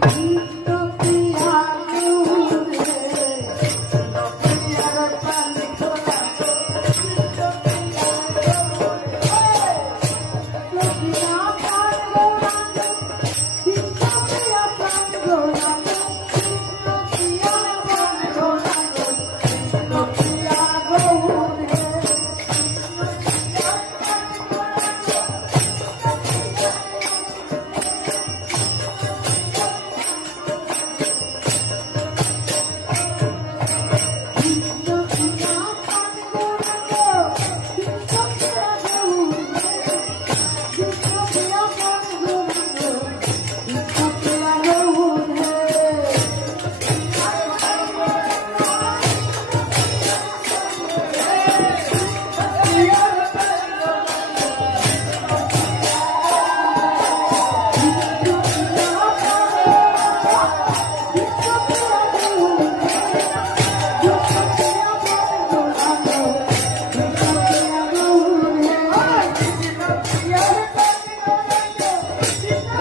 嗯。